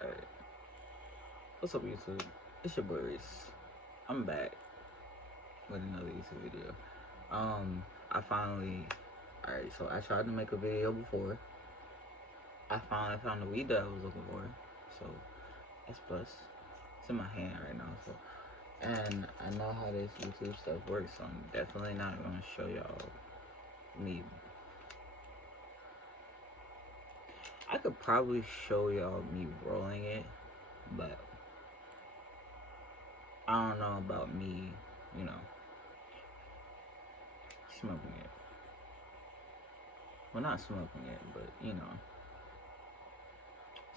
Alright, what's up YouTube? It's your boy Reese. I'm back with another YouTube video. I finally, alright, so I tried to make a video before. I finally found the weed that I was looking for. So, that's plus. It's in my hand right now, so. And I know how this YouTube stuff works, so I'm definitely not gonna show y'all me. I could probably show y'all me rolling it, but I don't know about me, you know, smoking it. Well, not smoking it, but you know.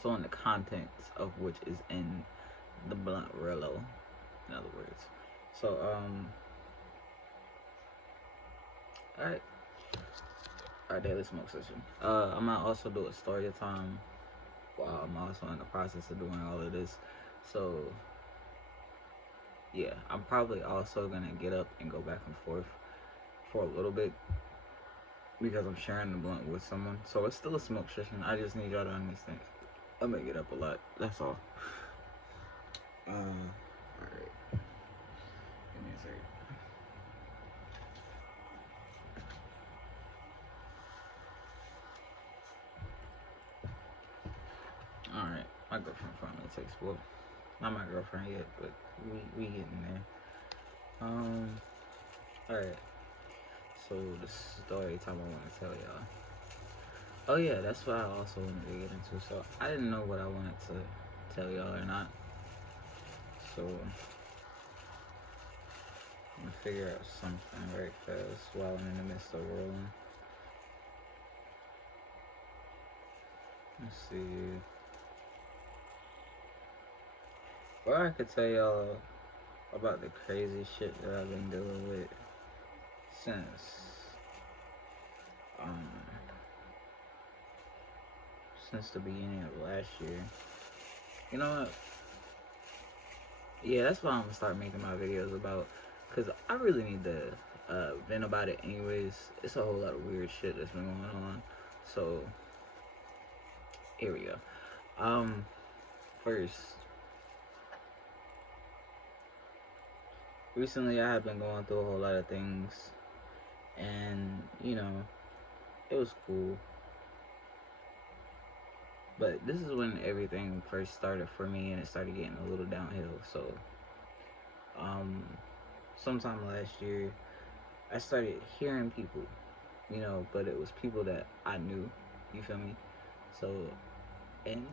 So in the contents of which is in the blunt Rillo, in other words. So alright. Our daily smoke session. I'm gonna also do a story time while I'm also in the process of doing all of this. So yeah, I'm probably also gonna get up and go back and forth for a little bit because I'm sharing the blunt with someone. So it's still a smoke session. I just need y'all to understand. I may get up a lot. That's all. Alright. Give me a second. Alright. My girlfriend finally takes, well, not my girlfriend yet, but we getting there. Alright. So the story time I want to tell y'all. Oh yeah, that's what I also wanted to get into. So I didn't know what I wanted to tell y'all or not. So I'm gonna figure out something right fast while I'm in the midst of rolling. Let's see. Or I could tell y'all about the crazy shit that I've been dealing with since um since the beginning of last year. You know what? Yeah, that's what I'm gonna start making my videos about, cause I really need to vent about it anyways. It's a whole lot of weird shit that's been going on. So here we go. First, recently I have been going through a whole lot of things, and you know, it was cool. But this is when everything first started for me, and it started getting a little downhill. So, um, sometime last year, I started hearing people, you know, but it was people that I knew. You feel me? So, and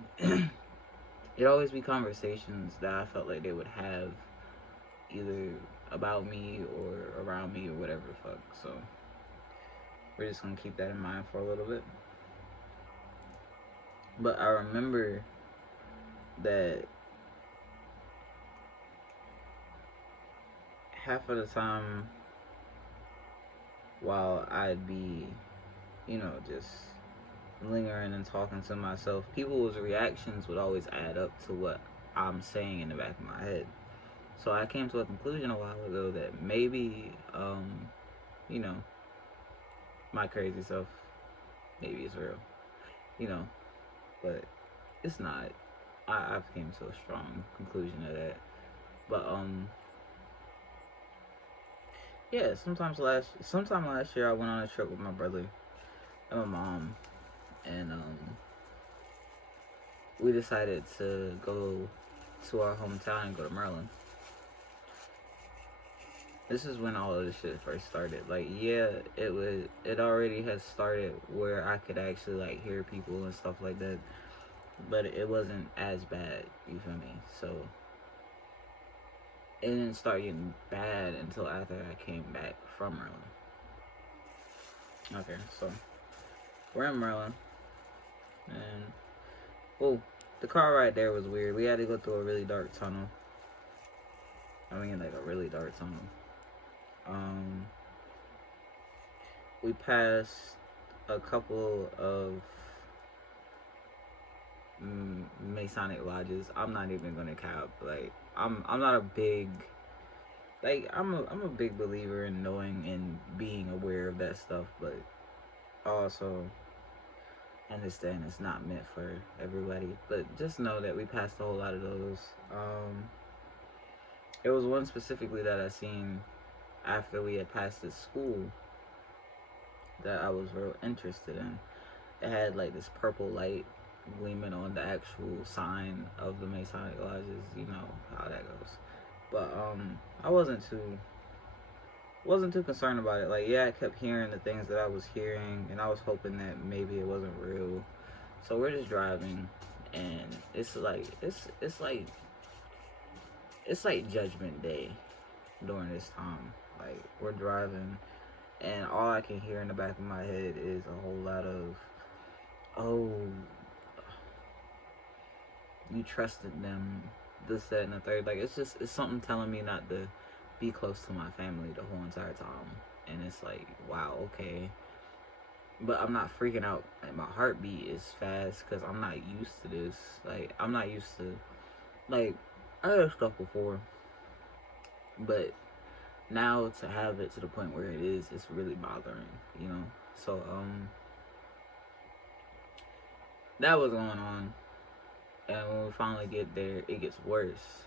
it always be conversations that I felt like they would have either about me or around me or whatever the fuck. So, we're just gonna keep that in mind for a little bit. But I remember that half of the time while I'd be, you know, just lingering and talking to myself, people's reactions would always add up to what I'm saying in the back of my head. So I came to a conclusion a while ago that maybe, you know, my crazy self, maybe it's real, you know, but it's not. I've came to a strong conclusion of that. But yeah, sometime last year I went on a trip with my brother and my mom, and we decided to go to our hometown and go to Maryland. This is when all of this shit first started. Like, yeah, it already has started where I could actually like hear people and stuff like that, but it wasn't as bad. You feel me? So it didn't start getting bad until after I came back from Maryland. Okay, so we're in Maryland, and oh, the car ride there was weird. We had to go through a really dark tunnel. I mean, like a really dark tunnel. Um, we passed a couple of Masonic lodges. I'm not even gonna cap. Like, I'm not a big, like, I'm a big believer in knowing and being aware of that stuff, but also I understand it's not meant for everybody, but just know that we passed a whole lot of those. It was one specifically that I seen after we had passed this school that I was real interested in. It had like this purple light gleaming on the actual sign of the Masonic lodges. You know how that goes. But I wasn't too concerned about it. Like, yeah, I kept hearing the things that I was hearing, and I was hoping that maybe it wasn't real. So we're just driving, and it's like Judgment Day during this time. Like, we're driving, and all I can hear in the back of my head is a whole lot of, oh, you trusted them, this, that, and the third. Like, it's something telling me not to be close to my family the whole entire time. And it's like, wow, okay. But I'm not freaking out. Like, my heartbeat is fast because I'm not used to this. Like, I'm not used to, like, I had stuff before, but now to have it to the point where it is, it's really bothering, you know. So that was going on, and when we finally get there, it gets worse.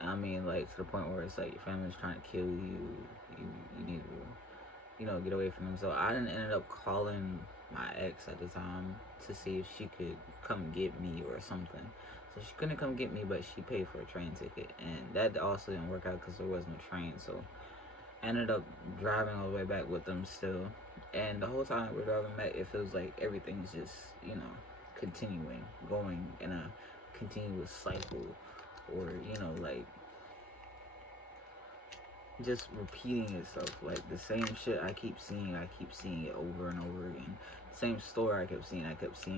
I mean, like, to the point where it's like your family's trying to kill you. You need to, you know, get away from them. So I ended up calling my ex at the time to see if she could come get me or something. So she couldn't come get me, but she paid for a train ticket, and that also didn't work out because there was no train. So I ended up driving all the way back with them still, and the whole time we're driving back, it feels like everything's just, you know, continuing, going in a continuous cycle, or, you know, like, just repeating itself. Like, the same shit I keep seeing it over and over again. Same store I kept seeing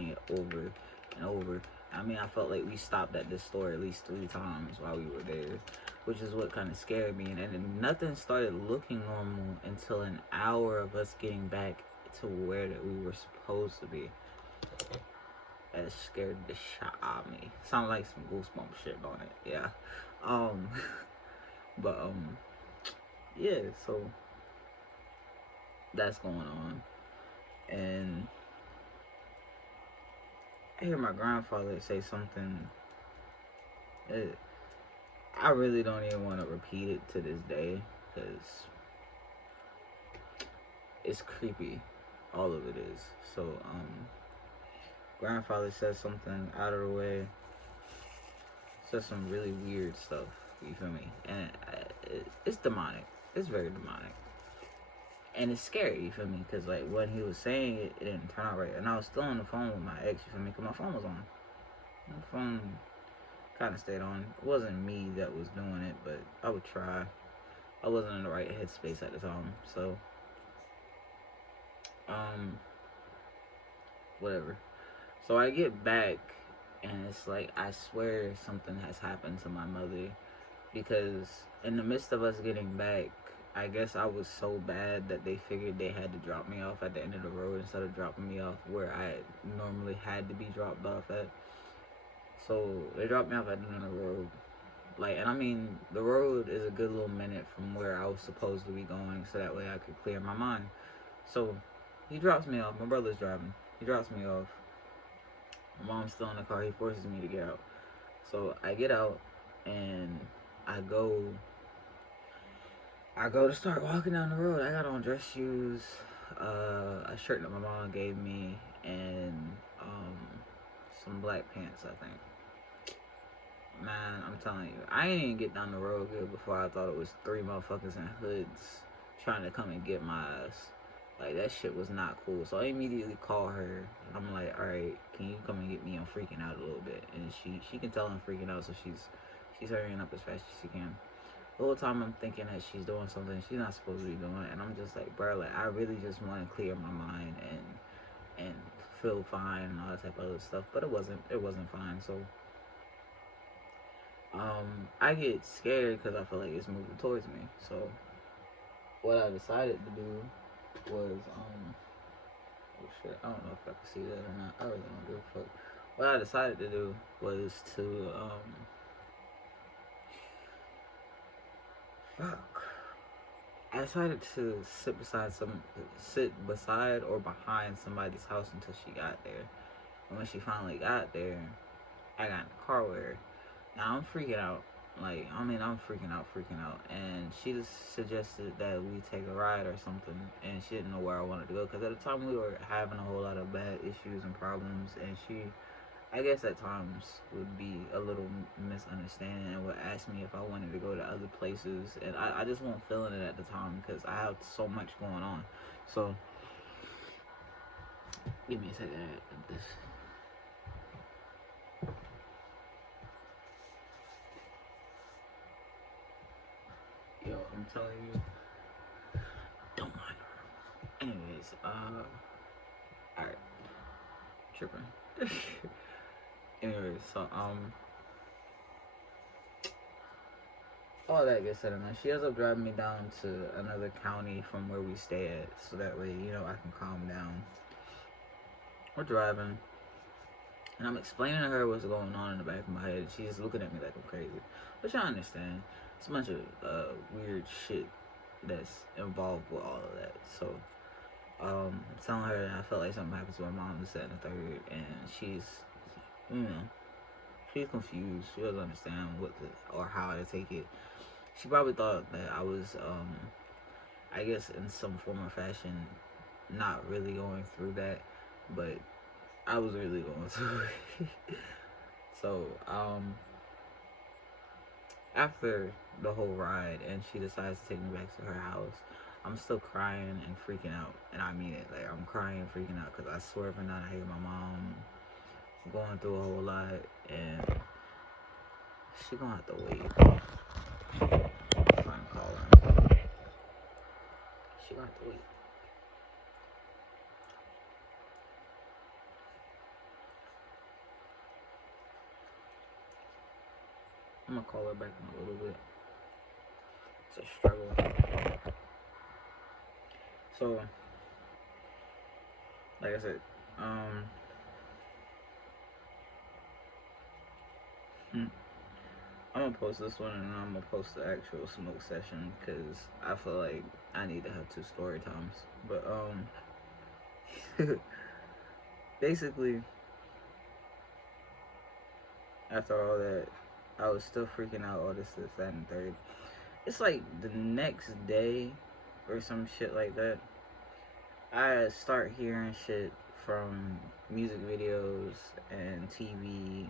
it over and over. I mean, I felt like we stopped at this store at least 3 times while we were there, which is what kind of scared me. And then nothing started looking normal until an hour of us getting back to where that we were supposed to be. That scared the shit out of me. Sounded like some goosebump shit on it. Yeah. But yeah, so that's going on. And I hear my grandfather say something. I really don't even want to repeat it to this day because it's creepy. All of it is. So grandfather says something out of the way. Says some really weird stuff. You feel me? And it's demonic. It's very demonic. And it's scary, you feel me? Because, like, when he was saying it, it didn't turn out right. And I was still on the phone with my ex, you feel me? Because my phone was on. My phone kind of stayed on. It wasn't me that was doing it, but I would try. I wasn't in the right headspace at the time. So, whatever. So I get back, and it's like, I swear something has happened to my mother. Because in the midst of us getting back, I guess I was so bad that they figured they had to drop me off at the end of the road instead of dropping me off where I normally had to be dropped off at. So they dropped me off at the end of the road. Like, and I mean, the road is a good little minute from where I was supposed to be going, so that way I could clear my mind. So he drops me off. My brother's driving. He drops me off. My mom's still in the car. He forces me to get out. So I get out, and I go to start walking down the road. I got on dress shoes, a shirt that my mom gave me, and some black pants, I think. Man, I'm telling you, I didn't even get down the road good before I thought it was 3 motherfuckers in hoods trying to come and get my ass. Like, that shit was not cool. So I immediately call her. I'm like, all right, can you come and get me? I'm freaking out a little bit. And she can tell I'm freaking out, so she's hurrying up as fast as she can. The whole time I'm thinking that she's doing something she's not supposed to be doing, and I'm just like, bro, like, I really just want to clear my mind and feel fine and all that type of other stuff. But it wasn't fine. So I get scared because I feel like it's moving towards me. So what I decided to do was oh shit, I don't know if I can see that or not. I really don't give a fuck. What I decided to do was to fuck. I I decided to sit beside or behind somebody's house until she got there. And when she finally got there, I got in the car with her. Now I'm freaking out. Like, I mean, I'm freaking out. And she just suggested that we take a ride or something. And she didn't know where I wanted to go. Because at the time we were having a whole lot of bad issues and problems. And she, I guess at times, would be a little misunderstanding and would ask me if I wanted to go to other places. And I just wasn't feeling it at the time because I have so much going on. So, give me a second. This. Yo, I'm telling you, don't mind her. Anyways, alright, tripping. Anyways, so, all that gets said and done, she ends up driving me down to another county from where we stay at, so that way, you know, I can calm down. We're driving, and I'm explaining to her what's going on in the back of my head. She's looking at me like I'm crazy, which I understand. It's a bunch of weird shit that's involved with all of that. So, telling her that I felt like something happened to my mom, this, that, and the third, and she's, you know, she's confused. She doesn't understand what or how to take it. She probably thought that I was, I guess, in some form or fashion, not really going through that, but I was really going through it. So, after the whole ride and she decides to take me back to her house, I'm still crying and freaking out. And I mean it. Like, I'm crying and freaking out because I swear if not, I hate my mom. I'm going through a whole lot. And she gonna have to wait. I'm trying to call her. She gonna have to wait. I'm gonna call her back in a little bit. It's a struggle. So, like I said, I'm gonna post this one and then I'm gonna post the actual smoke session because I feel like I need to have 2 story times. But basically, after all that, I was still freaking out. All this, that, and third. It's like the next day or some shit like that. I start hearing shit from music videos and TV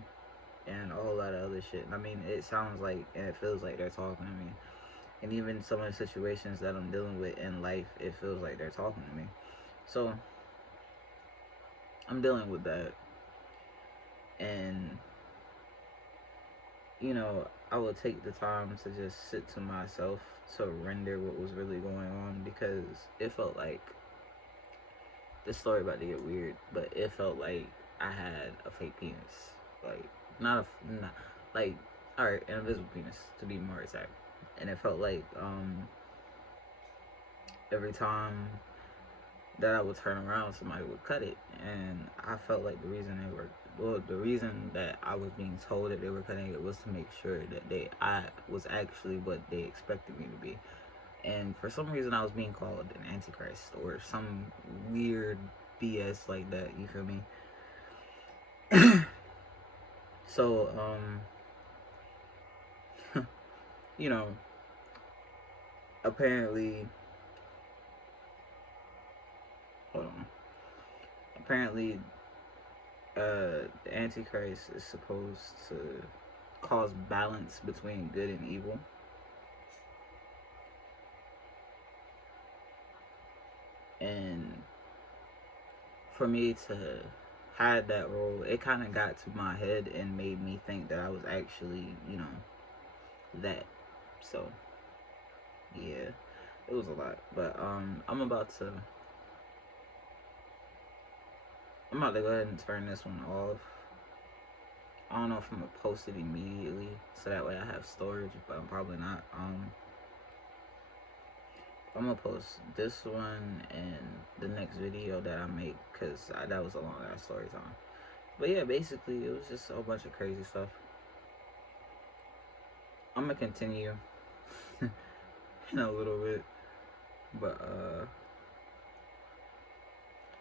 and a whole lot of other shit. I mean, it sounds like and it feels like they're talking to me. And even some of the situations that I'm dealing with in life, it feels like they're talking to me. So, I'm dealing with that. And, you know, I will take the time to just sit to myself to render what was really going on because it felt like this story about to get weird, but it felt like I had a fake penis. Like, not like, alright, an invisible penis, to be more exact. And it felt like, every time that I would turn around, somebody would cut it. And I felt like the reason that I was being told that they were cutting it was to make sure that I was actually what they expected me to be. And for some reason, I was being called an antichrist or some weird BS like that. You feel me? So, you know, apparently, hold on. Apparently, the Antichrist is supposed to cause balance between good and evil. And for me to have that role, it kind of got to my head and made me think that I was actually, you know, that. So, yeah, it was a lot. But I'm about to go ahead and turn this one off. I don't know if I'm gonna post it immediately so that way I have storage, but I'm probably not. I'm gonna post this one and the next video that I make because that was a long ass story time. But yeah, basically it was just a bunch of crazy stuff. I'm gonna continue in a little bit. But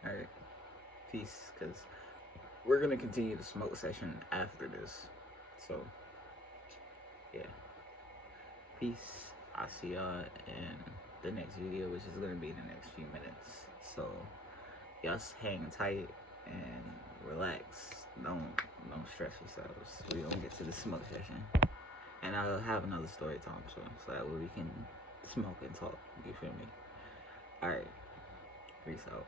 all right, peace, cause we're gonna continue the smoke session after this. So yeah, peace. I'll see y'all in the next video, which is gonna be in the next few minutes. So y'all hang tight and relax. Don't stress yourselves. We gonna get to the smoke session, and I'll have another story time so that way we can smoke and talk. You feel me? All right, peace out.